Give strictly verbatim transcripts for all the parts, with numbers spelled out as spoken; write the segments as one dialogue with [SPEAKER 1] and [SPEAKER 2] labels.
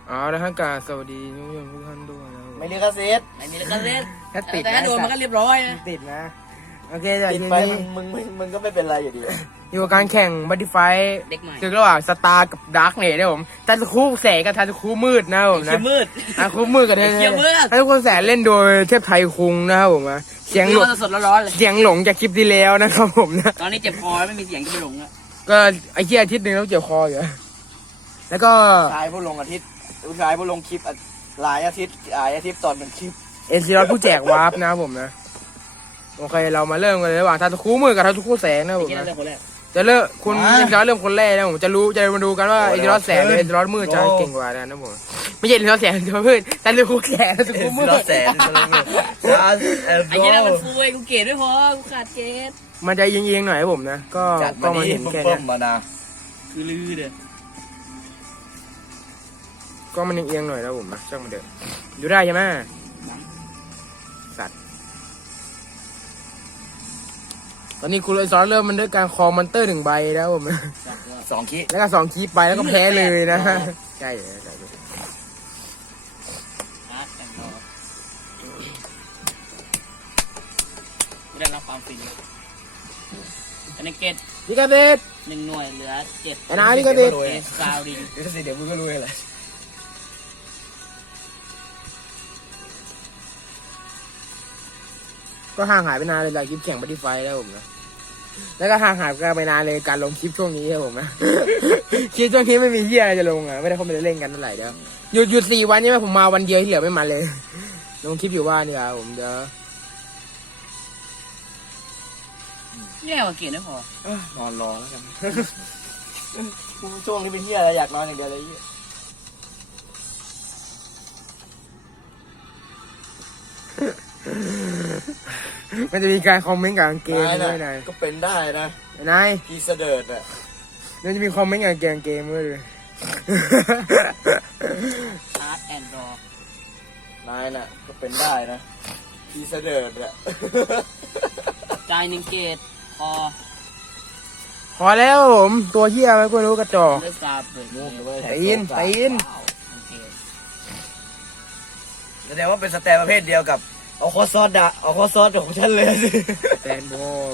[SPEAKER 1] อ๋อแล้วท่านกาสวัสดีทุกท่านทุกท่านด้วยนะ
[SPEAKER 2] ไม่ลิขสิทธิ์
[SPEAKER 3] ไม่มีลิขสิทธิ์
[SPEAKER 1] ถ้าติด
[SPEAKER 3] แต่ถ้าโดนมันก็เรียบร้อยนะ
[SPEAKER 1] ติดนะโอเคจาก
[SPEAKER 2] ติด
[SPEAKER 1] ที
[SPEAKER 2] ไป
[SPEAKER 1] นี้
[SPEAKER 2] มึงมึงมึงก็ไม่เป็นไรอยู่ดี
[SPEAKER 1] อยู่กับการแข่งบัตติไฟ
[SPEAKER 3] เด็กใหม่
[SPEAKER 1] คือระหว่างสตาร์กับดาร์กเนทนะผมทันคู่แสงกับทันคู่มืดนะผมนะ
[SPEAKER 3] เขี้ยมืด
[SPEAKER 1] ทันคู่มืดกับเท
[SPEAKER 3] เขี้ยมืด
[SPEAKER 1] ทันคู่แสงเล่นโดยเทพไทยคุงนะครับผมนะเสียงหลง
[SPEAKER 3] สดๆร้อนๆเลย
[SPEAKER 1] เสียงหลงจากคลิปที่แล้วนะครับผมนะ
[SPEAKER 3] ตอนนี้เจ็บคอไม่มีเสียงจะไปหลงอ่ะ
[SPEAKER 1] ก็ไอ้เหี้ยอาทิตย์หนึ่งแล้วเจ็บคออยู่แล้วก็
[SPEAKER 2] ชายผู้ลงอาทิตย์ผู้ชายผู้ลงคลิปหลายอาทิตย์หลายอาทิตย์ตอนเป็นคลิป
[SPEAKER 1] เอ็นซีรอดผู้แจกวาร์ปนะครับผมนะโอเคเรามาเริ่มกันเลยระหว่างทันคู่มืดกับทันคู่แสงนะผม
[SPEAKER 3] คิด
[SPEAKER 1] นะ
[SPEAKER 3] เรื่องคนแรก
[SPEAKER 1] จะเริ่มคุณเอ็นซีรอดเริ่มคนแรกนะผมจะรู้จะมาดูกันว่าเอ็นซีรอดแสงหรือเอ็นซีรอดมืดจะเก่งกว่านะนะผมไม่ใช่เอ็นซีรอดแสงเอ็นซีรอดมืดแต่ทันคู่แสงทันคู่มืด
[SPEAKER 2] แสน
[SPEAKER 3] ไอ้เหี้ยนั่นมันฟูเองกูเกรดไม่พอกูขาดเกรด
[SPEAKER 1] มันจะเอียงๆหน่อยครับผมนะก็
[SPEAKER 2] จัด
[SPEAKER 1] ก็
[SPEAKER 2] มา
[SPEAKER 1] มา
[SPEAKER 2] ดี
[SPEAKER 1] เห็นแค่
[SPEAKER 2] เพิ่
[SPEAKER 1] นี้
[SPEAKER 2] มมานะ
[SPEAKER 3] คือลือเด้อ
[SPEAKER 1] ก็มันเอียงๆหน่อยนะผมนะช่างมันเถอะดูได้ใช่ไหมสัตว์ตอนนี้คุณเอ็นซีรอดเริ่มมันด้วยการคอมอนเตอร์หนึ่งใบแล้วผมนะ
[SPEAKER 2] สองคิ
[SPEAKER 1] แล้วก็สองคีย์ไปแล้วก็แพ้เลยนะใช่ใช่
[SPEAKER 3] ฮาร์ดแอนด์รอไม่ได้รับความฟินอันนี้เกรด
[SPEAKER 1] ลิกาเดต
[SPEAKER 3] หนึ่งหน่วยเหลือเจ็ด
[SPEAKER 1] ไอ้นายลิกาเดต
[SPEAKER 3] เอสซาวดิง
[SPEAKER 2] ลิขสิทธิ์เดี๋ยวมึงก็รู้เลยแหละ
[SPEAKER 1] ก็ห่างหายไปนานเลยจากคลิปแข่งบัตติไฟแล้วผมนะแล้วก็ห่างหายกันไปนานเลยการลงคลิปช่วงนี้ครับผมนะ คลิปช่วงนี้ไม่มีเหี้ยอะไรจะลงอ่ะไม่ได้เข้าไปเล่นกันเท่าไหร่เด้อหยุดหยุดสี่วันใช่ไหมผมมาวันเดียวที่เหลือไม่มาเลย ลงคลิปอยู่บ้านดีกว่าผมเดี๋ยว
[SPEAKER 3] แย่กว่าเกรดไม่พอน
[SPEAKER 2] อนรอแล้วกันช่วงนี้เป็นเที่ยอะไรอยากนอนอย่างเดียวเลย
[SPEAKER 1] มันจะมีการคอมเมนต์กับกางเกม
[SPEAKER 2] นาย
[SPEAKER 1] ด้วย
[SPEAKER 2] นะ
[SPEAKER 1] นาย
[SPEAKER 2] ก็เป็นได้นะ
[SPEAKER 1] นาย
[SPEAKER 2] พี่เสดิร์ดอ่ะ
[SPEAKER 1] มันจะมีคอมเมนต์กับกางเกมด้วย
[SPEAKER 3] ฮาร์ดแอนด์รอน
[SPEAKER 2] ายน่ะก็เป็นได้นะพี่เสดิร์ดอ่ะ
[SPEAKER 3] จ่ายหนึ่งเกรดพอ
[SPEAKER 1] พอแล้วผมตัวเหี้ยไม่ก็รู้กระจอก
[SPEAKER 3] เลือกซาเปิดเกม
[SPEAKER 1] ตีนตีน
[SPEAKER 3] ว้าวโอเค
[SPEAKER 2] แสดงว่าเป็นสแตนประเภทเดียวกับเอาคอซอสดะเอาคอซอสของฉันเลยสิ
[SPEAKER 1] แตนโบง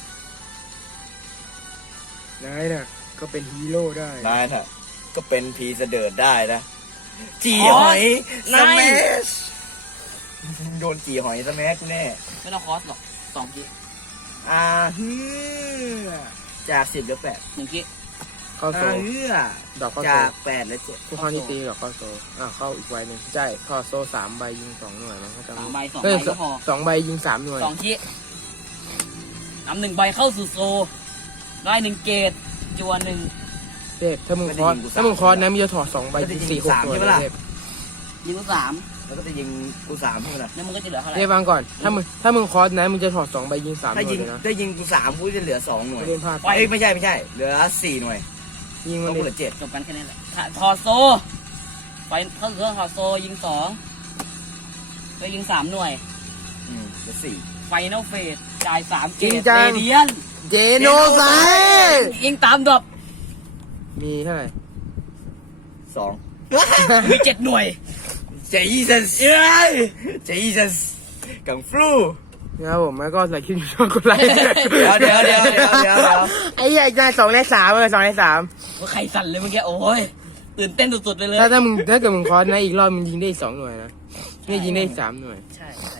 [SPEAKER 1] นายน่ะก็เป็นฮีโร่ได้
[SPEAKER 2] นายน่ะก็เป็นพีเสดิร์ดได้นะจีหอยสแมชโดนจีหอยสแมชกูแน่
[SPEAKER 3] ไม่ต้องคอสหรอกสองกิ
[SPEAKER 2] อ่าฮึจากสิบเหลือแปด
[SPEAKER 3] หนึ่งกิ
[SPEAKER 1] เข้าโซ
[SPEAKER 2] อ่าฮึ
[SPEAKER 1] ดอกเข้าโซ
[SPEAKER 2] จากแปดเหลือเจ็ด
[SPEAKER 1] ทุกข้อนี้ตีดอกเข้าโซอ่าเข้าอีกใบหนึ่งใช่เข้าโซสามใบยิงสองหน่วยมันก็จะ
[SPEAKER 3] สามใบสอง
[SPEAKER 1] เฮ้
[SPEAKER 3] ใบ
[SPEAKER 1] ย
[SPEAKER 3] ก็พอ
[SPEAKER 1] สองใบยิงสามหน่วย
[SPEAKER 3] สองกินำหนึ่งใบเข้าสู่โซได้หนึ่งเกตจวนหนึ่ง
[SPEAKER 1] เทพถ้ามึงคอร์สถ้ามึงคอร์สนะมึงจะถอดสองใบยิงสี่หกหน่วยเลยเทพ
[SPEAKER 3] ยิงลูกสาม
[SPEAKER 2] แล้วก็จะยิงกูสามใช่ไหมล่ะ
[SPEAKER 3] แล้วมึงก็จะเหลือเท่าไหร่
[SPEAKER 1] เทพฟังก่อนถ้ามึงถ้ามึงคอร์สนะมึงจะถอดสองใบยิงสามห
[SPEAKER 2] ถ้า
[SPEAKER 1] น่ว
[SPEAKER 2] ยิ
[SPEAKER 1] ย
[SPEAKER 2] ง
[SPEAKER 1] เลยนะ
[SPEAKER 2] ถ้ายิงกูสามกูจะเหลือสองหน่วย
[SPEAKER 1] ไม่เล่นพลาด
[SPEAKER 2] เอ้ยไม่ใช่ไม่ใช่เหลือสี่หน่วย
[SPEAKER 1] ยิง
[SPEAKER 2] ต้
[SPEAKER 1] มั
[SPEAKER 2] อน ง
[SPEAKER 1] เล
[SPEAKER 2] เหลื
[SPEAKER 1] ย
[SPEAKER 2] อเจ็ด
[SPEAKER 3] จบกันแค่นี้แหละถอดโซไปเข้าสู่ถอดโซยิงสองไปยิงสามหน่วย
[SPEAKER 2] อืมเหลือสี่
[SPEAKER 3] ไฟนอลเฟสจ่ายสามเก
[SPEAKER 1] จริง
[SPEAKER 3] ต
[SPEAKER 1] จั
[SPEAKER 3] เรง เดียน
[SPEAKER 1] เจโนไซด์
[SPEAKER 3] ยิงตามดรอป
[SPEAKER 1] มีเท่าไหร่
[SPEAKER 2] สอง
[SPEAKER 3] มีเจ็ดหน่วย
[SPEAKER 2] เจสัสเอ้ยเจสัสกังฟลู
[SPEAKER 1] นะครับผมแล้วก็ใส่คลิปชอบกดไลค์
[SPEAKER 2] เดี๋ยวเดี๋ยวเดี๋ยวเดี๋ยวเดี๋ยวเดี๋ยว
[SPEAKER 1] ไอ้เหี้ยได้สองในสามเลยสองในสาม
[SPEAKER 3] ว่าใครสั่นเลยเมื่อกี้โอ้ยตื่นเต้นสุดๆไปเลย
[SPEAKER 1] ถ้าถ้ามึงถ้าเกิดมึงคอร์สนะอีกรอบมึงยิงได้อีกสองหน่วยนะนี่ยิงได้อีกสามหน่วย
[SPEAKER 3] ใช่ใช่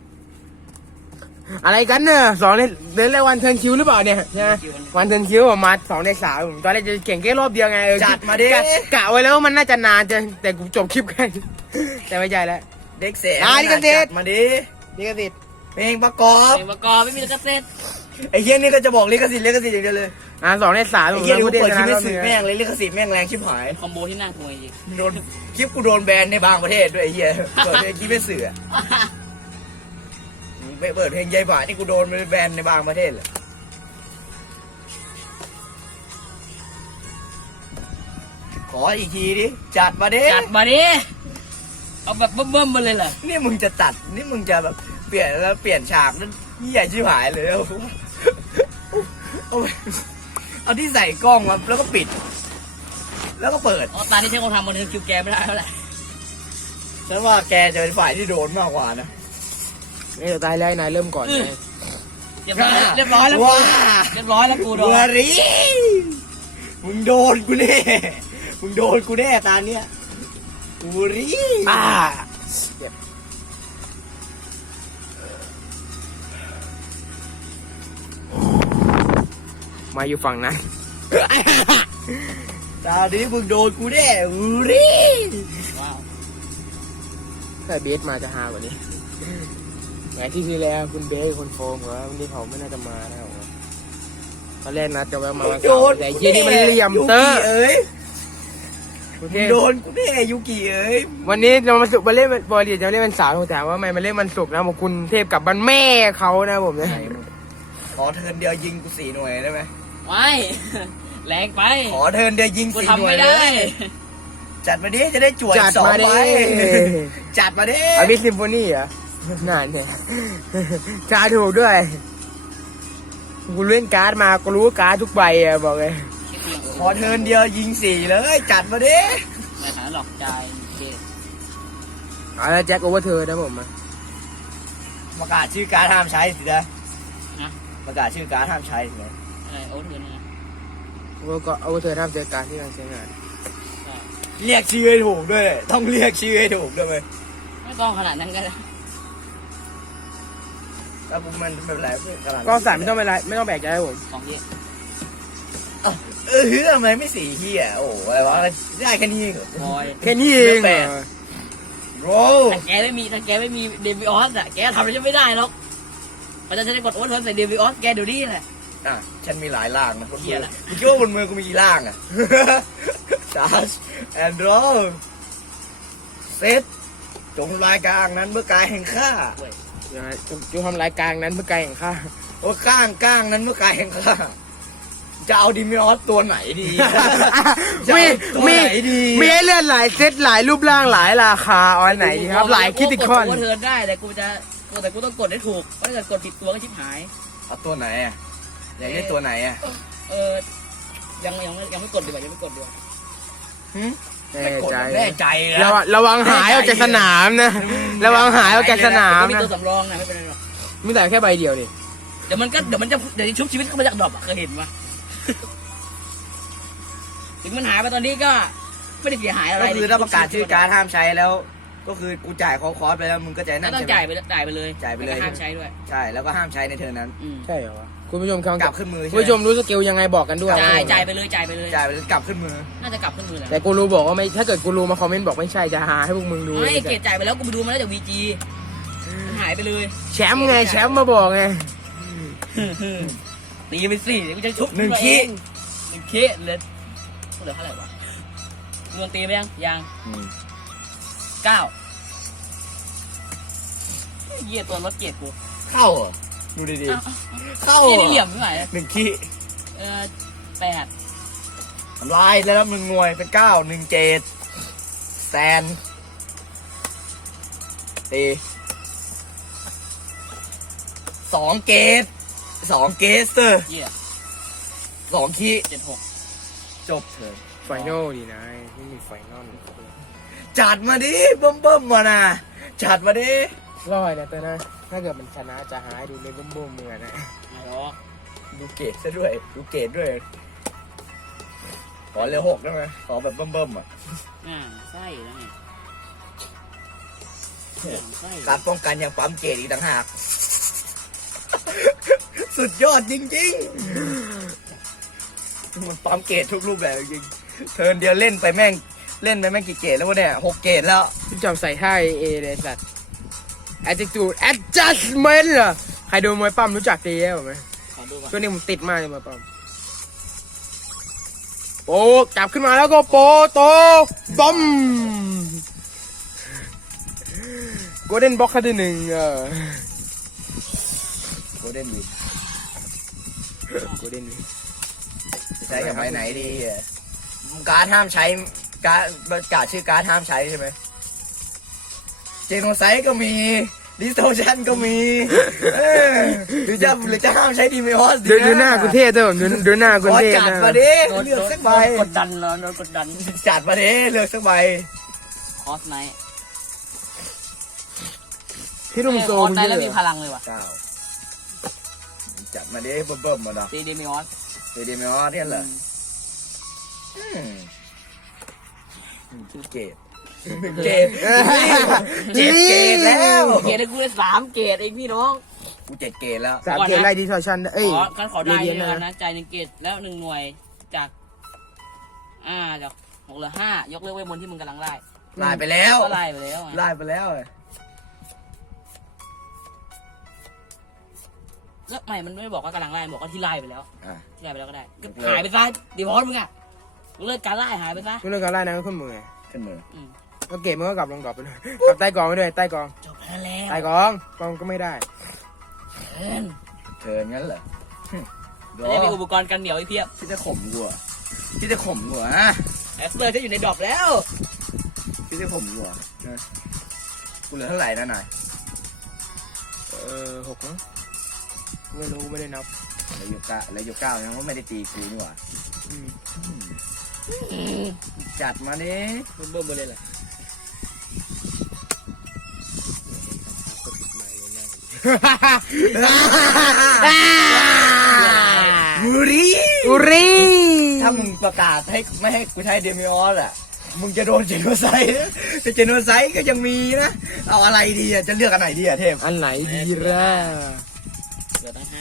[SPEAKER 1] อะไรกันเนี่ยสองในเดินแล้ววันเทิร์นคิวหรือเปล่าเนี่ยใช่ไหมวันเทิร์นคิวออกมาสองในสามผมตอนแรกจะเก่งแค่รอบเดียวไงเออ
[SPEAKER 2] จัดมาดิ
[SPEAKER 1] กะกะไว้แล้วว่ามันน่าจะนานจะแต่กูจบคลิปแค่แต่ไม่ใช่แล้ว
[SPEAKER 2] เด็กเส
[SPEAKER 1] อ่าลิขสิทธิ์
[SPEAKER 2] จัดมาดิ
[SPEAKER 1] นี่ก็ติด
[SPEAKER 2] เพลงประกอบ
[SPEAKER 3] เพลงประกอบไม่มีลิขสิทธิ์
[SPEAKER 2] ไอ้เฮี้ยนี่ก็จะบอกลิขสิทธิ์ลิขสิทธิ์อย่างเดียวเลย
[SPEAKER 1] อ่าสองในสาม
[SPEAKER 2] ไอ้
[SPEAKER 1] ผม
[SPEAKER 2] เฮี้ยนี่
[SPEAKER 1] พู
[SPEAKER 2] กู
[SPEAKER 1] ดได้
[SPEAKER 2] เปิดคลิ
[SPEAKER 1] นะ
[SPEAKER 2] ป
[SPEAKER 1] ร
[SPEAKER 2] ไม่
[SPEAKER 1] อบ
[SPEAKER 2] สื่
[SPEAKER 1] นี้
[SPEAKER 2] อแม่งเลยลิขสิทธิ์แม่งแรงชิบหาย
[SPEAKER 3] คอมโบที่น่ากลัวจริง
[SPEAKER 2] โดนคลิปกูโดนแบนในบางประเทศด้วยไอ้เฮี้ยเปิดเพลงคลิปไม่สื่ออะไปเปิดเพลงยายบ่านี่กูโดนแบนในบางประเทศเลยขออีกทีดิจัดมาดิ
[SPEAKER 3] จัดมาดิเอาแบบเบิ่มๆมาเลยเหรอ
[SPEAKER 2] นี่มึงจะตัดนี่มึงจะแบบเปลี่ยนแล้วเปลี่ยนฉากนั่นเหี้ยชิบหายเลยเอาเอาเอาที่ใส่กล้องมาแล้วก็ปิด แล้วก็เปิด
[SPEAKER 3] อ๋อตานี่ใช้คนทำบันทึกคิวแกไม่ได้เท่าไหร่
[SPEAKER 2] ฉันว่าแกจะเป็นฝ่ายที่โดนมากกว่านะ
[SPEAKER 1] นี่เดี๋ยวตายแล้วนายเริ่มก่อนไง
[SPEAKER 3] เรียบร้อยเรียบร้อยแล้วกู
[SPEAKER 2] ว้า
[SPEAKER 3] เรียบร้อยแล้วกูโดน
[SPEAKER 2] วารีมึงโดนกูแน่มึงโดนกูแน่ตาเนี้ยกูรี
[SPEAKER 1] อ่ามาอยู่ฝั่งนั้น
[SPEAKER 2] ตานี้มึงโดนกูแน่กูรี
[SPEAKER 3] ว้าว
[SPEAKER 1] ถ้าเบสมาจะฮากว่านี้ไงที่ที่แล้วคุณเบสคนโฟมเหรอวันนี้เขาไม่น่าจะมานะครับผมตอนแรกนัดจะแวะมาวัน
[SPEAKER 2] โด
[SPEAKER 1] เสาร์
[SPEAKER 2] น
[SPEAKER 1] แต่ยี่นี่มันเหลี่ยมเตอร์
[SPEAKER 2] ยูกิเอ้ย
[SPEAKER 1] โอเค
[SPEAKER 2] โดนกูแน่ยูกิเอ้ย
[SPEAKER 1] วันนี้เรามาสุกมาเล่นบอลลีจะเล่นวันเสาร์แต่ว่าทำไมมาเล่นวันศุกร์นะบอกคุณเทพกับบันแม่เขานะผมเนี่ย
[SPEAKER 2] ขอเทิร์นเดียวยิงกูสี่หน่วยได้ไหม
[SPEAKER 3] ไม่แรงไป
[SPEAKER 2] ขอเทิร์นเดียวยิง
[SPEAKER 3] กู
[SPEAKER 2] สี่ห
[SPEAKER 3] ทำ
[SPEAKER 2] น่วย
[SPEAKER 3] ไม่
[SPEAKER 2] เล
[SPEAKER 3] ได้
[SPEAKER 2] ยจัดมาดิจะได้จ่วย
[SPEAKER 1] จัด
[SPEAKER 2] สอง
[SPEAKER 1] มาดิ
[SPEAKER 2] ใบจัดมาดิ
[SPEAKER 1] อาบิซิมโฟนีเหรอนั่นเนี่ยจะถูกด้วยกูเล่นการ์ดมากูรู้การ์ดทุกใบอะบอกเลย
[SPEAKER 2] ขอเทิร์นเดียวยิงสี่เลยจัดมาดิ
[SPEAKER 3] ไม่หาหลอกใจเก
[SPEAKER 1] เอาละแจ็คโอเวอร์เธอนะผมอะ
[SPEAKER 2] ประกาศชื่อการดห้ามใช้สินะ
[SPEAKER 3] นะ
[SPEAKER 2] ประกาศชื่อการดห้ามใช้สินะ
[SPEAKER 3] อะไรโอ๊ตเงินนะ
[SPEAKER 1] โอเวอร์ก็โอเวอร์เธอทำเจอการ์ดที่กำลังใช้งาน
[SPEAKER 2] เรียกชื่อให้ถูกด้วย ต้องเรียกชื่อให้ถูกด้วยเว้ย
[SPEAKER 3] ไม่ต้องขนาดนั้นก็ได้
[SPEAKER 2] ถ้าผมมันไม่เป็นไรเพื่อนขนาดนั้น
[SPEAKER 1] ก็สามไม่ต้องไปไรไม่ต้องแบกใจให้ผม
[SPEAKER 3] สองเยอะ
[SPEAKER 2] เออเฮ้ยทำไมไม่สี่เฮียโอ้โหอะไรวะได้แค่นี้เองเหรอบ
[SPEAKER 3] อย
[SPEAKER 1] แค่นี้เอง
[SPEAKER 2] แปด โร
[SPEAKER 3] แต่แกไม่มีถ้าแกไม่มีเดวิออสอะแกทำอะไรไม่ได้หรอกมันจะใช้กดโอ๊ตเทิร์นใส่เดวิออสแกเดี๋ยวนี้แหละ
[SPEAKER 2] อ่ะฉันมีหลายล่างนะบน
[SPEAKER 3] เหี้
[SPEAKER 2] มือ
[SPEAKER 3] ยละ
[SPEAKER 2] มึงคิดว่าบนมือกูมีกี่ล่างอ่ะ ชาร์จแอนด์โรเซตจงรายกลางนั้นเมื่อกายแห่งข้า
[SPEAKER 3] เว้ย
[SPEAKER 1] นะฮะจะทำรายการนั้นเมื่อไกลอย่างข้า
[SPEAKER 2] โอ้ก้างก้างนั้นเมื่อกายแห่งข้าจะเอาดิมิออสตัวไหนดี จะ
[SPEAKER 1] มี
[SPEAKER 2] เอาตัว
[SPEAKER 1] มี
[SPEAKER 2] ไหนดี
[SPEAKER 1] มีให้เลือกหลายเซตหลายรูปร่างหลายราคาเอาอันไหนดีครับ หลายคิดติคอน
[SPEAKER 3] กูกดโอ๊ตเทิร์นได้แต่กูจะแต่กูต้องกดให้ถูกเพราะถ้าเกิดกดผิดตัวก็ชิบหาย
[SPEAKER 2] เอาตัวไหนอ่ะอยากได้ตัวไหนอ่ะ
[SPEAKER 3] เออยังยังไม่ยังไม่กดดีกว่ายังไม่กดดีกว่า
[SPEAKER 2] หึ
[SPEAKER 1] แน่
[SPEAKER 2] ไม่กด
[SPEAKER 1] ใจ
[SPEAKER 2] แน่ใจ
[SPEAKER 1] ระ
[SPEAKER 2] นะ
[SPEAKER 1] วังระวังหายออกจากสนามนะ ระวังหายออกจากสนาม
[SPEAKER 3] มี
[SPEAKER 1] นะ
[SPEAKER 3] ตัวสำรองนะไม่เป็นไรหรอก
[SPEAKER 1] มีแต่แค่ใบเดียวนี่
[SPEAKER 3] เดี๋ยวมันก็เดี๋ยวมันจะเดี๋ยวชุบชีวิตเข้ามาจากดรอปอะเคยเห็นปะ ถึงมันหายไปตอนนี้ก็ไม่ได้เสียหายอะไร
[SPEAKER 2] ก็คือถ้าประกาศชื่อการดห้ามใช้แล้ว ก็คือกูจ่ายคอคอร์สไปแล้วมึงก็จะ
[SPEAKER 3] ก็
[SPEAKER 2] นั่น
[SPEAKER 3] ต้อง
[SPEAKER 2] ใช่ไหม
[SPEAKER 3] จ่ายไปจ่ายไปเลย
[SPEAKER 2] จ่ายไปเลย
[SPEAKER 3] แล้วก็ห้ามใช้ด้วย
[SPEAKER 2] ใช่แล้วก็ห้ามใช้ในเทอร์นั้น
[SPEAKER 3] อืม
[SPEAKER 1] ใช่เหรอวะคุณผู้ชมครับ
[SPEAKER 2] กลับขึ้นมือ
[SPEAKER 1] คุณผู้ชมรู้สกิลยังไงบอกกันด้วย
[SPEAKER 3] จ่ายจ่ายไปเลยจ่ายไปเลย
[SPEAKER 2] จ่ายไปแล้วกลับขึ้นมือ
[SPEAKER 3] น่าจะกลับขึ้นมือแหละ
[SPEAKER 1] แต่กูรู้บอกว่าไม่ถ้าเกิดกูรู้มาคอมเมนต์บอกไม่ใช่จะหาให้พวกมึงดู
[SPEAKER 3] ไม่เกรดจ่ายไปแล้วกูไปดูมาแล้วจากวีจีมันหายไปเลย
[SPEAKER 1] แชมป์ไงแชมป์มาบอกไง
[SPEAKER 3] ตีไปสี่เดี๋ยวกูจะชุบ
[SPEAKER 2] หนึ่ง
[SPEAKER 3] ตัว
[SPEAKER 2] คี
[SPEAKER 3] เองหนึ่งคีเหลือเหลือเท่าไหร่วะเงินตีไปยังยังเก้าเยี่ยตัวรถเกียรติกู
[SPEAKER 2] เข้าเหรอดูดี
[SPEAKER 3] อ้าว
[SPEAKER 2] ๆเข้า
[SPEAKER 3] เยี่ย
[SPEAKER 2] เหร
[SPEAKER 3] นี่เหลี่ย
[SPEAKER 2] อ
[SPEAKER 3] มเท่าไหร่
[SPEAKER 2] หนึ่งขี้
[SPEAKER 3] เออแปด
[SPEAKER 2] ทำลายแล้วมึงงวยเป็นเก้าหนึ่งเจดแซนตีสองเกตสองเกสเตอร์
[SPEAKER 3] เยี่ย
[SPEAKER 2] สองขี้
[SPEAKER 3] เจ็ดหก
[SPEAKER 2] จบเถอะ
[SPEAKER 1] ไฟนอลดีนะไม่มีไฟนอล
[SPEAKER 2] จัดมาดิเบิ่มเบิ่มๆมานะจัดมาดิ
[SPEAKER 1] รอยนะแต่นะถ้าเกิดมันชนะจะหายดูในบ้มบ้มมือนะ
[SPEAKER 3] ไม่หรอก
[SPEAKER 2] ดูเกตซะด้วย ดูเกตด้วย ขอเรือหกได้ไหมขอแบบเบิ่มเบิ่มๆอ่ะ
[SPEAKER 3] อ่าไส้แล้วไงไส้
[SPEAKER 2] การป้องกันยังปั๊มเกตอีกต่างหาก สุดยอดจริงๆ มันปั๊มเกตทุกรูปแบบจริงๆเทิร์นเดียวเล่นไปแม่งเล่นไปแม่งกี่เกตแล้ววะเนี่ยหกเกตแล้ว
[SPEAKER 1] พี่จอมใส่ท่าเอเลยสัตว์ attitude adjustment เหรอใครดูมวยปั้มรู้จักดีไหม
[SPEAKER 3] ขอดูก่อน
[SPEAKER 1] ช่วงนี้ผมติดมากเลยมวยปั้มโป๊กจับขึ้นมาแล้วก็โปโตบอมโกลเด้นบ็อกซ์ที่หนึ่งเออ
[SPEAKER 2] โกลเด้นวี
[SPEAKER 1] โกลเด้น
[SPEAKER 2] ใช้กับไม้ไหนดีอ่ะการ์ดห้ามใช้การ์ดประกาศชื่อการ์ดห้ามใช้ใช่ไหมเจโนไซด์ก็มีดิสโทชันก็มีเออหรือจะหรือจะห้ามใช้ดีเมอส
[SPEAKER 1] ดูดูหน้ากูเท่ด้วยผมดูดูหน้ากู
[SPEAKER 2] ขอ
[SPEAKER 1] เท่
[SPEAKER 2] จัด
[SPEAKER 1] นะ
[SPEAKER 2] มาดิ
[SPEAKER 3] โดน
[SPEAKER 2] เลือกสักใบ
[SPEAKER 3] โดนกดดันเหรอโดนกดดัน
[SPEAKER 2] จัดมาดิเลือกสักใบ
[SPEAKER 3] คอสไนท์
[SPEAKER 1] ที่ลุงโซ
[SPEAKER 3] คอ
[SPEAKER 1] มึง
[SPEAKER 3] ตาย
[SPEAKER 1] เย
[SPEAKER 3] แล้วมี
[SPEAKER 1] อะ
[SPEAKER 3] พลังเลยว่ะ
[SPEAKER 2] เก้าจัดมาดิเบิ่มๆมาเนาะ
[SPEAKER 3] ตีเดมิออส
[SPEAKER 2] เดเมออเนี่ยเหรออืมเกตเกตเจ็ดเกตแล้ว
[SPEAKER 3] เกรดให้กูได้สามเกรดเองพี่น้อง
[SPEAKER 2] กูเจ็ดเกตแล้ว
[SPEAKER 1] สามเกมไล่ดิสทอร์ชันเอ้ย
[SPEAKER 3] ขอกันขอได้
[SPEAKER 1] เรียน
[SPEAKER 3] เลย
[SPEAKER 1] นะ
[SPEAKER 3] นะจ่ายหนึ่งเกรดแล้วหนึ่งหน่วยจาก อ่าจากหกเหลือห้ายกเลิกเวทมนต์ที่มึงกำลังไล่
[SPEAKER 2] ไล่ไปแล้ว
[SPEAKER 3] ก็ไล่ไปแล้วไง
[SPEAKER 2] ไล่ไปแล้ว
[SPEAKER 3] แล้วไม่มันไม่บอกว่ากำลังไล่บอกว่าที่ไล่ไปแล้ว
[SPEAKER 2] อ่ะ
[SPEAKER 3] ที่ไล่ไปแล้วก็ได้ก็
[SPEAKER 2] ยกเลิก
[SPEAKER 3] หายไปซะดีพอสมึงอ่ะยกเลิกการไล่หายไปซะ
[SPEAKER 1] กูเลิกการไล่นะขึ้นมือไง
[SPEAKER 2] ขึ้นมือ
[SPEAKER 3] อืม
[SPEAKER 1] ก็เกมมันก็กลับลงกรอบไปเลยกลับใต้กองไปด้วยใต้กอง
[SPEAKER 3] จบแล้ว
[SPEAKER 1] ใต้กองกองก็ไม่ได้
[SPEAKER 3] เอิ้น
[SPEAKER 2] เทินงั้นเหรอดู
[SPEAKER 3] จะได้มีอุปกรณ์กันเหนียวอีกเพียบ
[SPEAKER 2] ที่จะข่มกูอ่ะที่จะข่มกูอ่ะ
[SPEAKER 3] แอสเปอร์จะอยู่ในดรอปแล้ว
[SPEAKER 2] ที่จะข่มกูอ่ะนะกูเหลือเท่าไหร่นะนาย
[SPEAKER 1] เออหกมั้งไม่รู้ไม่ได้นับ
[SPEAKER 2] เหลืออยู่เก้าเหลืออยู่เก้ายังว่าไม่ได้ตีกูนี่หว่า
[SPEAKER 1] อืม
[SPEAKER 2] จัดมาดิ
[SPEAKER 3] เบิ่มเบิ่มไปเลยแหละ
[SPEAKER 2] มูรี
[SPEAKER 1] อุรี
[SPEAKER 2] ถ้ามึงประกาศให้ไม่ให้กูใช้เดมิออสอ่ะ มึงจะโดนเจโนไซด์นะแต่เจโนไซด์ก็ยังมีนะ เอาอะไรดีอ่ะ จะเลือกอันไหนดีอ่ะเทพ
[SPEAKER 1] อันไหนดีล่ะ
[SPEAKER 3] เหลือตั้งห้า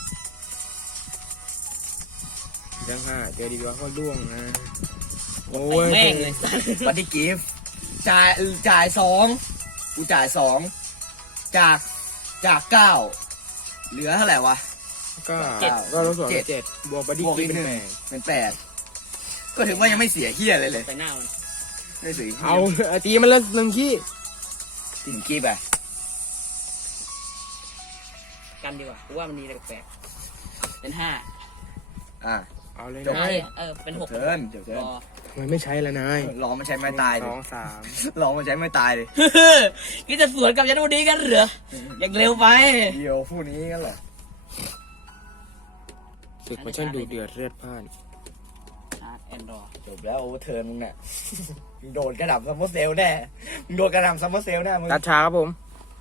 [SPEAKER 1] ยังห้าเจอดีว่าก็ล่วงนะโอ้
[SPEAKER 3] ไป
[SPEAKER 1] ย
[SPEAKER 3] แม่งเลยสัส
[SPEAKER 2] ปฏิกิฟต์จ่ายจ่ายสองกูจ่ายสองจากจากเก้าเหลือเท่าไหร่วะ
[SPEAKER 1] ก็
[SPEAKER 2] เจ็ด
[SPEAKER 1] ก็ลดส่วน
[SPEAKER 2] เจ็ด
[SPEAKER 1] เจ็ดบวกบอดี้
[SPEAKER 2] บวก
[SPEAKER 1] กี
[SPEAKER 2] อีก
[SPEAKER 1] เป็น
[SPEAKER 2] หนึ่ง
[SPEAKER 1] แปด
[SPEAKER 2] เป็นแปดก็ถือว่ายังไม่เสียเฮียอะไรเลย
[SPEAKER 3] ไปหน้ามัน
[SPEAKER 2] ไม่เสียหี้ย
[SPEAKER 1] เอาเอาตีมันแล้วหนึ่งขี้
[SPEAKER 2] ถึงกีบอ่ะ
[SPEAKER 3] กันดีกว่ากูว่ามันมีอะไรแปลกๆเป็นห้า
[SPEAKER 2] อ่ะ
[SPEAKER 1] เอาเลย
[SPEAKER 2] จบ
[SPEAKER 1] นะ
[SPEAKER 3] ห้าเนี่ยเออเป็นหก
[SPEAKER 2] เทิร์นเดี๋ยวเทิร์น
[SPEAKER 3] รอ
[SPEAKER 1] มันไม่ใช้แล้วนาย
[SPEAKER 2] ลองมาใช้ไม้ตาย
[SPEAKER 1] ส
[SPEAKER 2] ดิ
[SPEAKER 1] องสาม
[SPEAKER 2] ลองมาใช้ไม้ตายดิ
[SPEAKER 3] นี่จะสวนกับยันวันนี้กันเหรออย่างเร็วไป
[SPEAKER 2] เดี๋ยวผู้นี้กันเหรอ
[SPEAKER 1] ศึกมันช่างดูเดือดเลือดพล่าน
[SPEAKER 3] ชาร์จแอนดรอ
[SPEAKER 2] จบแล้วโอเวอร์เทิร์นมึงเนี่ย มึงโดนกระหน่ำซัมเมอร์เซลแน่มึงโดนกระหน่ำซัมเมอร์เซลแน่มึง
[SPEAKER 1] ตัดชาครับผม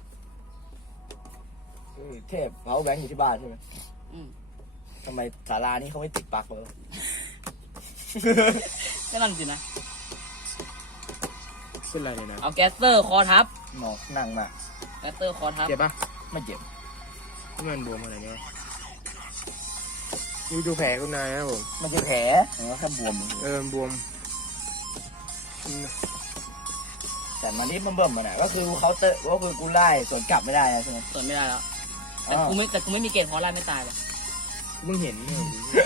[SPEAKER 2] เฮ้ยเทพเมาส์แบงค์อยู่ที่บ้านใช่ไหม
[SPEAKER 3] อืม
[SPEAKER 2] ทำไมศาลานี้เขาไม่ติดปลั๊กเลย
[SPEAKER 3] ก็นั่นสินะ
[SPEAKER 1] เป็นไรเลยนะ
[SPEAKER 3] เอาแกสเตอร์คอทับ
[SPEAKER 2] หนอกนั่งมา
[SPEAKER 3] แกสเตอร์คอทับ
[SPEAKER 1] เจ็บปะ
[SPEAKER 2] ไม่เจ็บ
[SPEAKER 1] ที่มันบวมอะไรเนี่ยดูดูแผลคุณนายนะครับผม
[SPEAKER 2] มันจะแผลแต่ว่าแค่บวม
[SPEAKER 1] เออบวมอืม
[SPEAKER 2] แต่มันนี่เบิ่มๆมันอ่ะก็คือเขาน์เตอร์ก็คือกูไล่สวนกลับไม่ได้นะใช่ไหม
[SPEAKER 3] สวนไม่ได้แล้วแต่
[SPEAKER 2] อ้าว
[SPEAKER 3] กูไม่แต่กูไม่มีเกรดพอไล่ไม่ตายว่ะ
[SPEAKER 1] เพิ่งเห็นเนี่ย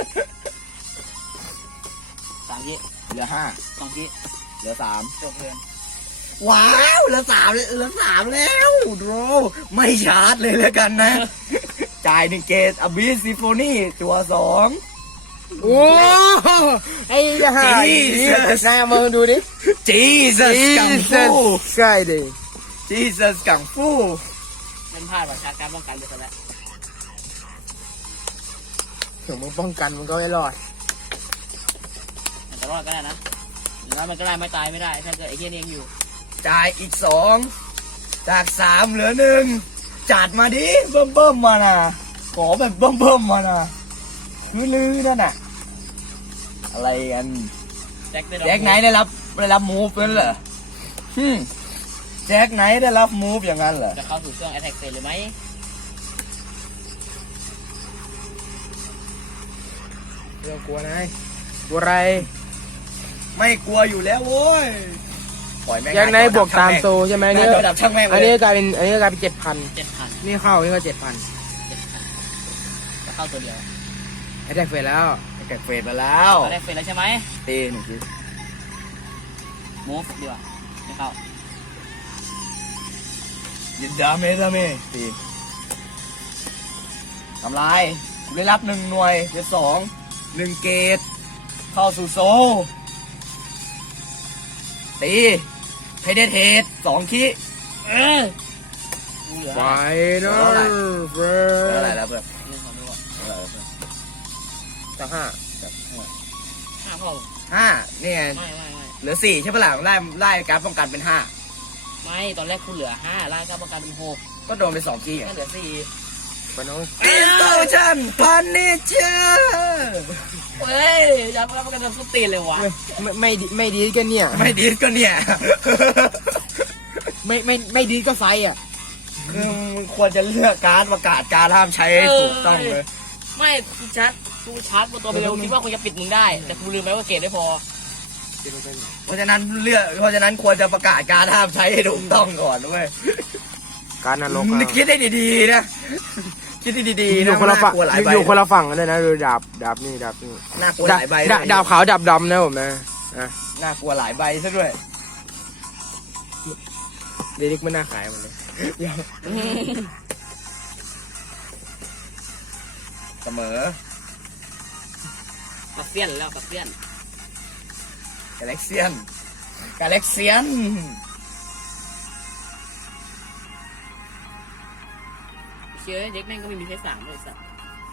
[SPEAKER 3] สามที
[SPEAKER 2] เหลือห้า
[SPEAKER 3] สองที
[SPEAKER 2] เหลือสาม
[SPEAKER 3] จบเพื่อน
[SPEAKER 2] ว้าวเหลือสามเหลือสามแล้วโดรไม่ชาร์จเลยแล้วกันนะ จ่ายหนึ่งเกตอบิสซิโฟนี่ตัวสอง
[SPEAKER 1] โอ้ไอ้ห่า
[SPEAKER 2] Jesus
[SPEAKER 1] นายเอามาดูดิ
[SPEAKER 2] จีซัสกังฟู
[SPEAKER 1] ใช่ดิ
[SPEAKER 2] จีซัสกังฟู
[SPEAKER 3] มันพลาดว่ะชาร์จการป้องกันไปซะแล้ว
[SPEAKER 1] ถึงมึงป้องกันมึงก็ไม่รอด
[SPEAKER 3] แต่จะรอดก็ได้นะแล้วมันก็ได้ไม่ตายไม่ได้ถ้าเกิดไอ้เหี้ยนี่ยังอยู่
[SPEAKER 2] จ่ายอีกสองจากสามเหลือหนึ่งจัดมาดิเบิ่มเบิ่มๆมานะขอแบบเบิ่มเบิ่มๆมานะคือลือนั่นน่ะ อะไรกัน
[SPEAKER 3] แจ็คได้
[SPEAKER 2] แจ็คไหนได้รับได้รับมูฟนั่นเหรอฮึมแจ็คไหนได้รับมูฟอย่างนั้นเหรอ
[SPEAKER 3] จะเข้าสู่ช่วงแอตแทกเฟสเลยไหม
[SPEAKER 1] เรื่องกลัวนายกลัวอะไร
[SPEAKER 2] ไม่กลัวอยู่แล้วโว้ยปล่อยแม่ง
[SPEAKER 1] ยังไงบวกตามโซใช่ไหม
[SPEAKER 2] แม่
[SPEAKER 1] เนี่
[SPEAKER 2] ง
[SPEAKER 1] ย
[SPEAKER 2] ระดับช่างแม่ง
[SPEAKER 1] อัน
[SPEAKER 2] เล
[SPEAKER 1] นี้
[SPEAKER 2] ย
[SPEAKER 1] กลายเป็นอันนี้กลายเป็นเจ็ดพัน
[SPEAKER 3] เจ็ดพัน
[SPEAKER 1] นี่เข้านี่ก็เจ็ดพัน
[SPEAKER 3] เจ็ดพันจะเข้าตัวเดียว
[SPEAKER 1] ไอ้แจ็คเฟรแล้ว
[SPEAKER 2] แกะเฟดมาแล้ว
[SPEAKER 3] แอตแทกเฟสแล้วใช่ไหม
[SPEAKER 2] ตีหนึ่งที
[SPEAKER 3] มูฟดีกว่าไม่เข้า
[SPEAKER 2] ยินดาเมดาเมตีทำลายกูได้รับหนึ่งหน่วยเดสองหนึ่งเกตเข้าสู่โซลตีให้ได้เทสสองคิ
[SPEAKER 3] เออกูเหลือ
[SPEAKER 1] ไฟนอ
[SPEAKER 2] เท่าไหร่
[SPEAKER 1] ลเฟร
[SPEAKER 2] เท่าไหร่แล้วเพื่อน
[SPEAKER 3] เรื่องของดูก่อน
[SPEAKER 2] เท่าไหร่แล้วเพื่อน
[SPEAKER 1] จากห้า
[SPEAKER 2] จับห้า
[SPEAKER 3] ห้าพ่อ
[SPEAKER 2] ห้าเนี่ย
[SPEAKER 3] ไม่ไม่ไม่
[SPEAKER 2] เหลือสี่ใช่ปะล่ะไล่ไล่การป้องกันเป็นห้า
[SPEAKER 3] ไม่ตอนแรกคุณเหลือห้าไล่ก็ประกันเป็นหก
[SPEAKER 2] ก็โดนไปสองทีอ่ะ
[SPEAKER 3] งั้นเหลือสี่
[SPEAKER 1] ปะน้อง
[SPEAKER 2] ดิสโทชันพันนิเจอร์
[SPEAKER 3] เฮ้ยยับแล้วมันกันทำสุดตีนเลยวะ
[SPEAKER 1] ไม่ไม่ไม่ดีไม่ดีก็เนี่ย
[SPEAKER 2] ไม่ดิสก็เนี่ย
[SPEAKER 1] ไม่ไม่ไม่ดีก็ไฟอ่ะ
[SPEAKER 2] คือมึงควรจะเลือกการดประกาศการห้ามใช้ให้ถูกต้องเลย
[SPEAKER 3] ไม่กูชัดกูชาร์จบนตัวไปเร็วคิดว่าคงจะปิดมึงได้ แต่กูลืมไปว่าเกรดไม่พอ
[SPEAKER 2] เพราะฉะนั้นเลือกเพราะฉะนั้นควรจะประกาศการห้ามใช้ให้ถูกต้องก่อนด้วย
[SPEAKER 1] การนรก
[SPEAKER 2] มึง
[SPEAKER 1] อะ
[SPEAKER 2] คิดได้ดีๆนะคิดได้ดีๆ
[SPEAKER 1] อ
[SPEAKER 2] นะ
[SPEAKER 1] ยู่คนละฝั่ง
[SPEAKER 2] น่ากลัวหลายใบ
[SPEAKER 1] อยู่คนละฝั่งกันเลยนะดูดาบดาบนี่ดาบนี่
[SPEAKER 2] น่ากลัวหลายใบ
[SPEAKER 1] ดาบดาบขาวดาบดำนะผมนะอ่ะ
[SPEAKER 2] น่ากลัวหลายใบซะด้วย
[SPEAKER 1] เด็กไม่น่าขายมันเลย
[SPEAKER 2] เสมอ
[SPEAKER 3] ปักเสี้ยนแล้วปักเสี้ยน
[SPEAKER 2] กาแล็กเซียนกาแล็กเซียน
[SPEAKER 3] เชื่อเด็กแม่งก็ไม่มีแค่สามเลยสัตว์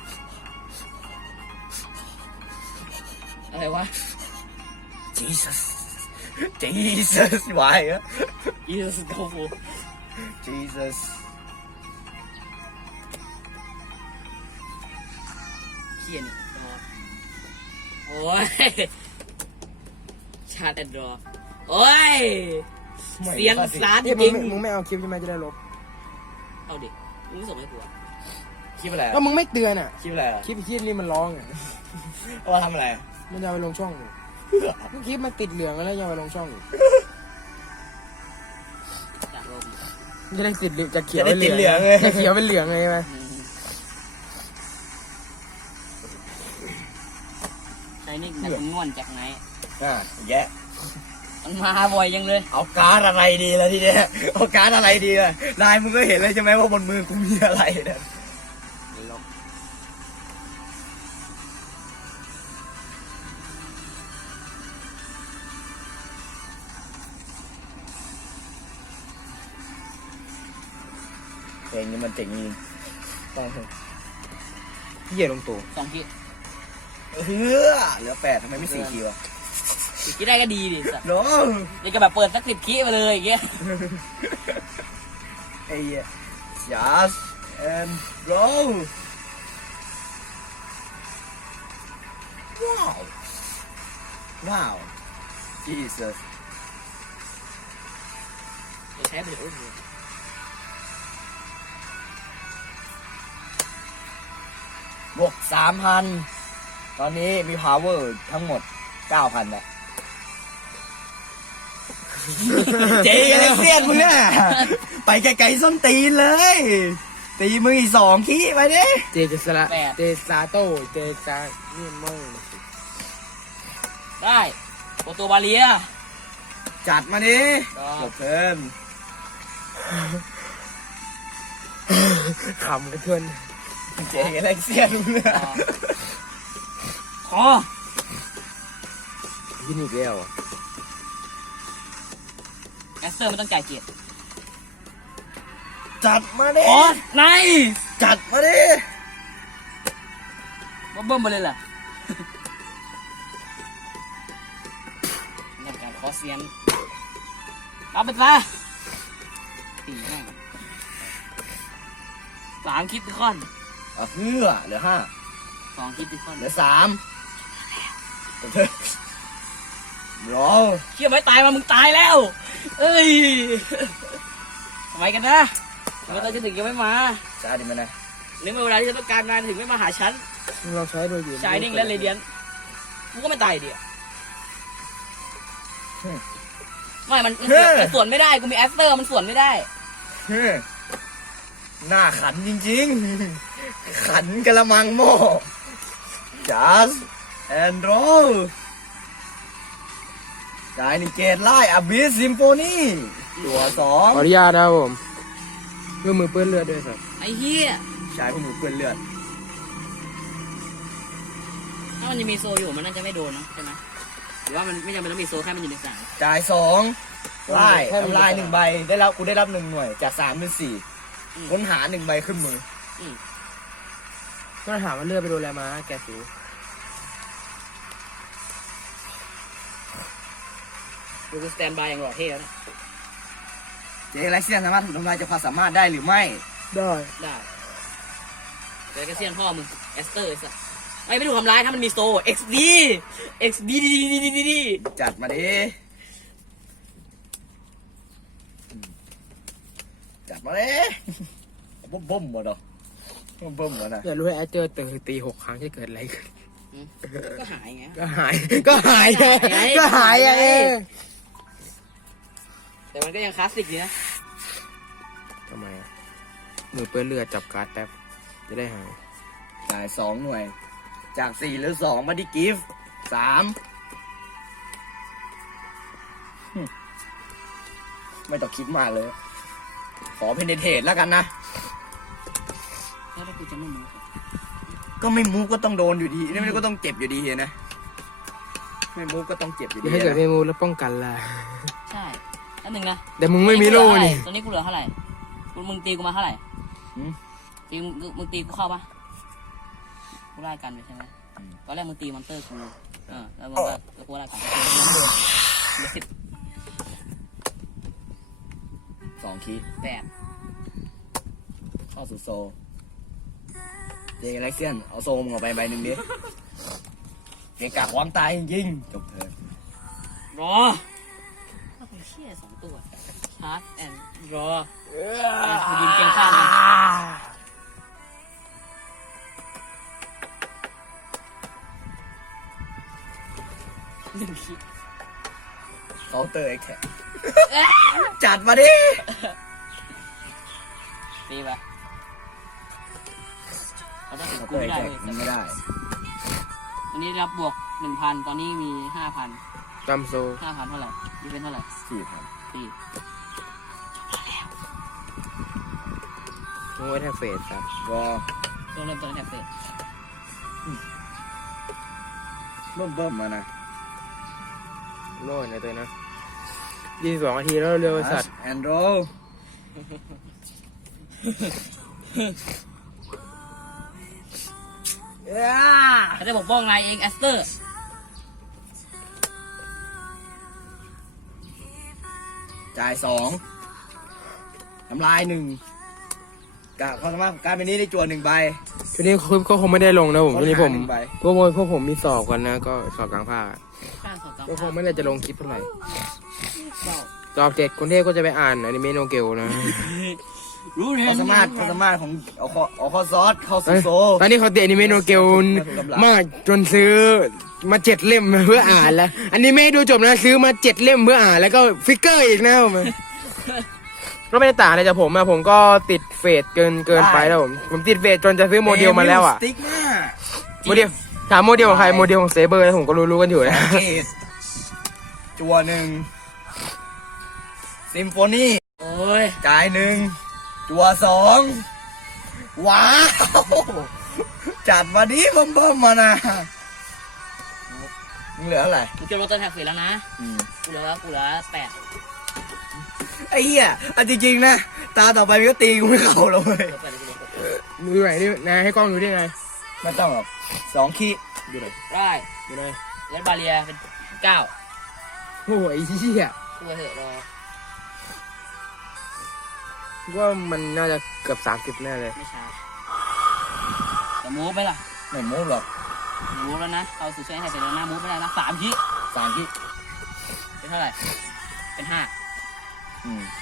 [SPEAKER 3] อะไรวะ
[SPEAKER 2] Jesus Jesus ไหวเหรอ
[SPEAKER 3] อีสโกฟู
[SPEAKER 2] Jesus
[SPEAKER 3] เขียนรอโอ้ยชาแต่รอโอ้ยเสียงสารจ
[SPEAKER 1] เอ้ยมึ
[SPEAKER 3] ริ
[SPEAKER 1] ง
[SPEAKER 3] ง
[SPEAKER 1] ไม่มึงไม่เอาคลิปใช่ไหมจะได้ลบ
[SPEAKER 3] เอาดิมึงไม่ส่งให้กูอะ
[SPEAKER 2] คลิปอะไร
[SPEAKER 1] ก็มึงไม่เตือนอ่ะ
[SPEAKER 2] คลิปอะไรอะ
[SPEAKER 1] คลิปคลิปนี้มันร้องอ่ะ
[SPEAKER 2] ว่าทำอะไร
[SPEAKER 1] มันจะเอาไปลงช่องอยู่คลิปมันติดเหลืองแล้วยังเอาไปลงช่องอยู่
[SPEAKER 3] จากลม
[SPEAKER 1] มันจะได้ติดเหลืองจะเขียว
[SPEAKER 2] จะได้ติดเหลืองเลย
[SPEAKER 1] จะเขียวเป็นเหลืองเลยใช่ไหม
[SPEAKER 3] อืมใช้นี่นักง่วนจากไหน
[SPEAKER 2] อ่ะแยะ
[SPEAKER 3] มันมาบ่อยยังเลย
[SPEAKER 2] เอาการ์ดอะไรดีล่ะทีเนี้ยเอาการ์ดอะไรดีล่ะนายมึงก็เห็นเลยใช่ไหมว่าบนมือกูมีอะไรเนี่ย
[SPEAKER 3] ลบ
[SPEAKER 2] เพลงนี้มันเจ๋งจริงต้อง
[SPEAKER 1] เหี้ยลงตัว
[SPEAKER 3] สองคิ
[SPEAKER 2] เออเหลือแปดทำไมไม่สี่คิวอะ
[SPEAKER 3] สิบคิได้ก็ดีดิสัตว์
[SPEAKER 2] น้อง
[SPEAKER 3] เดี๋ยวก็แบบเปิดสักสิบคิมาเลยอย่างเงี้ย
[SPEAKER 2] ไอ้เหี้ย just and go ว้าวว้าว Jesus
[SPEAKER 3] จะใช้ประโยชน์
[SPEAKER 2] บวกสามพันตอนนี้มี power ทั้งหมดเก้าพันแล้ว เจ๊อะไรเสียนมึงเนี่ยไปไกลๆส้นตีนเลย ตีมืออีกสองขี้ไปดิ
[SPEAKER 1] เจเจสละเจซาโตเจซานี่มั่ง
[SPEAKER 3] ได้โปรโตบาเลีย
[SPEAKER 2] จัดมาดิ
[SPEAKER 3] ก็
[SPEAKER 2] จบเพิ่ม
[SPEAKER 1] ขำกันเพื่อน
[SPEAKER 2] เจ๊อะไรเสียนมึงเนี่ย
[SPEAKER 3] คอ
[SPEAKER 1] ที่นี่อีกแล้วอ่ะ
[SPEAKER 3] แอสเตอร์ไม่ต้องจ่ายเกียรติ
[SPEAKER 2] จัดมาดิ
[SPEAKER 3] อ๋อไน
[SPEAKER 2] จัดมาดิ
[SPEAKER 3] ว่าเบิ้มมาเลยล่ะนั่นการคอเซียนรับไปซะตีแม่งสามคิดติคอน
[SPEAKER 2] เอาเพื่อเหลือห้า
[SPEAKER 3] สองคิดติคอน
[SPEAKER 2] เหลือสามรอ
[SPEAKER 3] เชื่อไหมตายมามึงตายแล้ว เอ้ยทำไมกันนะเมื่อตอนจะถึงยังไม่มา
[SPEAKER 2] จ้าดิมันนะ
[SPEAKER 3] หรือเมื่อเวลาที่ฉันต้องการมาถึงไม่มาหาฉัน
[SPEAKER 1] มึงลองใช้ดูอยู่
[SPEAKER 3] ชายนิ่งและเรเดียนกูก็ไม่ตายดิไม่มันมันมันสวนไม่ได้กูมีแอสเตอร์มันสวนไม่ได้
[SPEAKER 2] เฮ้ยหน้าขันจริงๆ ขันกะละมังโม่จัสแอนโรกายนิเกตไล่อบิสซิมโฟนีตัวสอง
[SPEAKER 1] ขออนุญาตนะครับผมเพื่อมือเปื้อนเลือดด้วยครับ
[SPEAKER 3] ไอ้เหี้ย
[SPEAKER 2] ชายผู้มือเปื้อนเลือด
[SPEAKER 3] ถ้ามันยังมีโซอยู่มันน่าจะไม่โดนนะใช่ไหมหรือว่ามันไม่จำเป็นต้องมีโซแค่มันอยู่ในสาย
[SPEAKER 2] จ่ายสองไล่ทำลายหนึ่งใบได้รับกูได้รับหนึ่งหน่วยจากสามเป็นสี่ค้นหาหนึ่งใบขึ้นมือ
[SPEAKER 1] ก็ถามว่าเลือดไปโดนอะไรมาแกสู
[SPEAKER 3] ดูกูสแตนบายอย่างหล่อเท่แล้วนะ
[SPEAKER 2] เจไลเซียนสามารถถูกทำลายจากความสามารถได้หรือไม่
[SPEAKER 1] ได้
[SPEAKER 3] ได้เดี๋ยวก็เซียนพ่อมึงแอสเตอร์ไอ้สัสไม่ไม่ถูกทำร้ายถ้ามันมีโซ เอ็กซ์ ดี เอ็กซ์ ดี ดี ดี ดี ดี ดี
[SPEAKER 2] จัดมาดิจัดมาดิบ่มบ่มหมดเหรอบ่มบ่มหมดนะ
[SPEAKER 1] อยากรู้ว่าแอดเจอร์ตีตีหกครั้งจะเกิดอะไรขึ้น
[SPEAKER 3] อืมก็หายไง
[SPEAKER 1] ก็หาย ก็หายไงก็หายไง
[SPEAKER 3] แต่มันก็ยังคลาสสิกดีนะ
[SPEAKER 1] ทำไมอะมือเปื้อนเลือดจับการ์ดแป๊บจะได้หาย
[SPEAKER 2] จ่ายสองหน่วย จากสี่หรือสองมาที่กิฟต์สามฮึไม่ต้องคิดมากเลย ขอเพนเทตแล้วกันนะ
[SPEAKER 3] แล้วถ้ากูจะไม่รู้
[SPEAKER 2] ก็ไม่มูฟก็ต้องโดนอยู่ดีนี่มันก็ต้องเจ็บอยู่ดีนะ ไม่มูฟก็ต้องเจ็บอยู่
[SPEAKER 1] อ
[SPEAKER 2] ดี
[SPEAKER 1] ย่าให้เกิด
[SPEAKER 2] นะ
[SPEAKER 1] เมมูแล้วป้องกันล่ะ
[SPEAKER 3] ใช่แล้วหนึ่งนะ
[SPEAKER 1] แต่มึงไม่มีโล่นี่
[SPEAKER 3] ตอนนี้กูเหลือเท่าไหร่กูมึงตีกูมาเท่าไหร่
[SPEAKER 2] หืม
[SPEAKER 3] ตีมึงมึงตีกูเข้าปะกูไล่กันไปใช่ไหมตอนแรกมึงตีมอนเตอร์กูเออแล้วมึงก็แล้วกูไล่กันเหลือสิบ
[SPEAKER 2] สองคีด
[SPEAKER 3] แปด
[SPEAKER 2] เข้าสู่โซเจไลเซียนเอาโซมึงออกไปใบหนึ่งดิเกะกะความตายจริงๆจบเถอะ
[SPEAKER 3] รอเอาไปเชี่ยสองตัวชาร์จแอนด์รอกูยืนเก่งข้างกันหนึ่งคิด
[SPEAKER 2] เคาน์เตอร์ไอ้แขกจัดมาดิ
[SPEAKER 3] ตีไปเขาต้องถึง
[SPEAKER 2] เคาน์
[SPEAKER 3] กู
[SPEAKER 2] เตอร์
[SPEAKER 3] ไม่
[SPEAKER 2] ไอ้
[SPEAKER 3] ได้
[SPEAKER 2] แข
[SPEAKER 3] เล
[SPEAKER 2] ก
[SPEAKER 3] ย
[SPEAKER 2] มันไม่ได้
[SPEAKER 3] วันนี้รับบวกหนึ่งพันตอนนี้มีห้าพัน
[SPEAKER 1] จำโซ
[SPEAKER 3] ห้าพันเท่าไหร่ยี่เป็นเท่าไหร่
[SPEAKER 2] สี่พัน
[SPEAKER 3] สี่
[SPEAKER 1] มึงไว้แทบเฟสครับ
[SPEAKER 2] ก็
[SPEAKER 3] ตัวเริ่มต้นแท็บเสร็จ
[SPEAKER 2] เบิ่มเบิ่มมานะ
[SPEAKER 1] โล่นะตัวนะยี่สิบสองนาทีแล้วเร็วไอ้สัตว์
[SPEAKER 2] แอนโดรอ้า
[SPEAKER 3] เขาจะบอกป้องนายเองแอสเตอร์
[SPEAKER 2] จ่ายสองทำลายหนึ่งกะความสามารถของการเป็นนี้ได้จวนหนึ่งใบ
[SPEAKER 1] ทีนี้คลิปก็คงไม่ได้ลงนะผมทีนี้ผม
[SPEAKER 2] หนึ่งใบ
[SPEAKER 1] พวกมพวกผมมีสอบกันนะก็สอบกลางภาคอะ
[SPEAKER 3] ข้างสองกลาง
[SPEAKER 1] ก็คงไม่ได้จะลงคลิปเท่าไหร่
[SPEAKER 3] เบ้า
[SPEAKER 1] สอบเสร็จคนเทพก็จะไปอ่านอนิเมะโนเกลนะ
[SPEAKER 3] รู้เห็
[SPEAKER 2] ความ
[SPEAKER 3] น
[SPEAKER 2] สามารถความสามารถของเอาข้อเอาข้อซอสเข้าสู่โซ
[SPEAKER 1] ตอนนี้เขาเตะอนิเมะโนเกลมากจนซื้อมาเจ็ดเล่มเพื่ออ่านแล้วอนิเมะดูจบนะซื้อมาเจ็ดเล่มเพื่ออ่านแล้วก็ฟิกเกอร์อีกนะผมก็ไม่ได้ต่างอะไรจากผมอะผมก็ติดเฟสเกินเกินไปแล้วผมผมติดเฟสจนจะซื้อโมเดลมาแล้วอะ
[SPEAKER 2] สติ๊กมา
[SPEAKER 1] โมเดลถามโมเดลของใครโมเดลของเซเบอร์ผมก็รู้ๆกันอยู่นะ
[SPEAKER 2] เกตจัวหนึ่งซิมโฟนี
[SPEAKER 3] โอ้ย
[SPEAKER 2] จ่ายหนึ่งจัวสองว้าวจัดมาดิเบิ่มเบิ่มมานะมึงเหลืออะไร
[SPEAKER 3] มึงเก็บรถต้นแท็บเสร็จแล้วนะ
[SPEAKER 2] อืม
[SPEAKER 3] กูเหลือกูเหลือแปด
[SPEAKER 2] ไอ้เหี้ยอันจริงๆนะตาต่อไปมันก็ตีกูไม่เข้าแล้วเว้ย
[SPEAKER 3] เหลือแปดเหลือแปด
[SPEAKER 1] ดูไหนดินายให้กล้องดูได้ไง
[SPEAKER 2] ไม่ต้องหรอกสองขีด
[SPEAKER 1] ดูหน่อย
[SPEAKER 3] ได้
[SPEAKER 1] ดูหน่อย
[SPEAKER 3] เลนบาเรียเป็นเก้า
[SPEAKER 1] โอ้ยเหี้ย
[SPEAKER 3] ตัวเถอะรอ
[SPEAKER 1] ว่ามันน่าจะเกือบสามสิบแน่เลย
[SPEAKER 3] ไม่ช้าแต่มูฟไหมล่ะ
[SPEAKER 2] ไม่มูฟหรอก
[SPEAKER 3] มูฟแล้วนะเอาสู่ช่วยให้เสร็จแล้วนะมูฟไม่ได้นะสามที
[SPEAKER 2] สามขีด
[SPEAKER 3] เป็นเท่าไหร่ เป็นห้า
[SPEAKER 2] อืม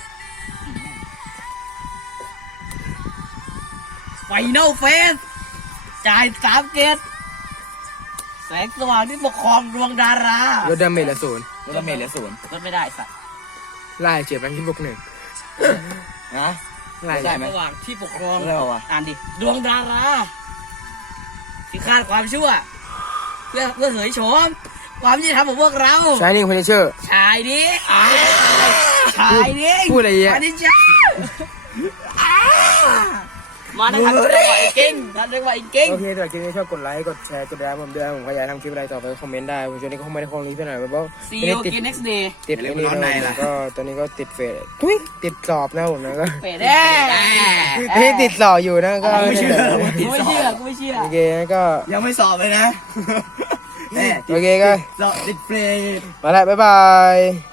[SPEAKER 3] ไฟนอลเฟสจ่ายสามเกตแสงสว่างที่ปกครองดวงดารา
[SPEAKER 1] ลดดาเมจละศูนย์
[SPEAKER 2] แล้วก็เมจเหลือศูนย์
[SPEAKER 3] ลดไม่ได้สัตว์
[SPEAKER 1] ไล่เจ็บไปที่บวกหนึ่ง
[SPEAKER 2] นะ
[SPEAKER 1] ไล่
[SPEAKER 2] ได้ไหม
[SPEAKER 3] สว่างที่ปกครอง
[SPEAKER 2] ไม่ได้ป่าวะ
[SPEAKER 3] อ่านดิดวงดาราที่คาดความชั่ว เพื่อเพื่อเผยโฉมความยุติธรรมของพวกเรา
[SPEAKER 1] ใช้นิ่งพนิเชอร์
[SPEAKER 3] ชายดิอ่าชายดิ
[SPEAKER 1] พูดอะไรเงี้ย
[SPEAKER 3] มาดิจ้าอ่ามานะครับจังหวะไอ้เก่งทันจังหวะไอ้เก่ง
[SPEAKER 1] โอเคสำหรับคลิปนี้ชอบกดไลค์ กดแชร์ กดแชร์ผมด้วยผมขยายทำคลิปอะไรต่อไปคอมเมนต์ได้ผมช่วงนี้ก็คงไม่ได้คงนี้เท่าไหร่เพราะ
[SPEAKER 3] ซี
[SPEAKER 1] ตอน
[SPEAKER 3] โอ
[SPEAKER 1] นี้ติด
[SPEAKER 3] เกน next day
[SPEAKER 1] ติดไอ้นี่นะผมก็ตอนนี้ก็ติดเฟสทุยติดสอบนะผมนะก็
[SPEAKER 3] เปดแน่
[SPEAKER 1] ตอนนี้ติดสอบอยู่นะก็
[SPEAKER 2] ไม่เชื่อว่าติ
[SPEAKER 3] กู
[SPEAKER 2] ด
[SPEAKER 3] ไม่
[SPEAKER 2] สอ
[SPEAKER 3] เชื่อบ กูไม่เชื่อ
[SPEAKER 1] โอเคนะก็
[SPEAKER 2] ยังไม่สอบเลยนะแน่ติด
[SPEAKER 1] โอเคก็
[SPEAKER 2] สอบติดเฟรด
[SPEAKER 1] มาแล้วบ๊ายบาย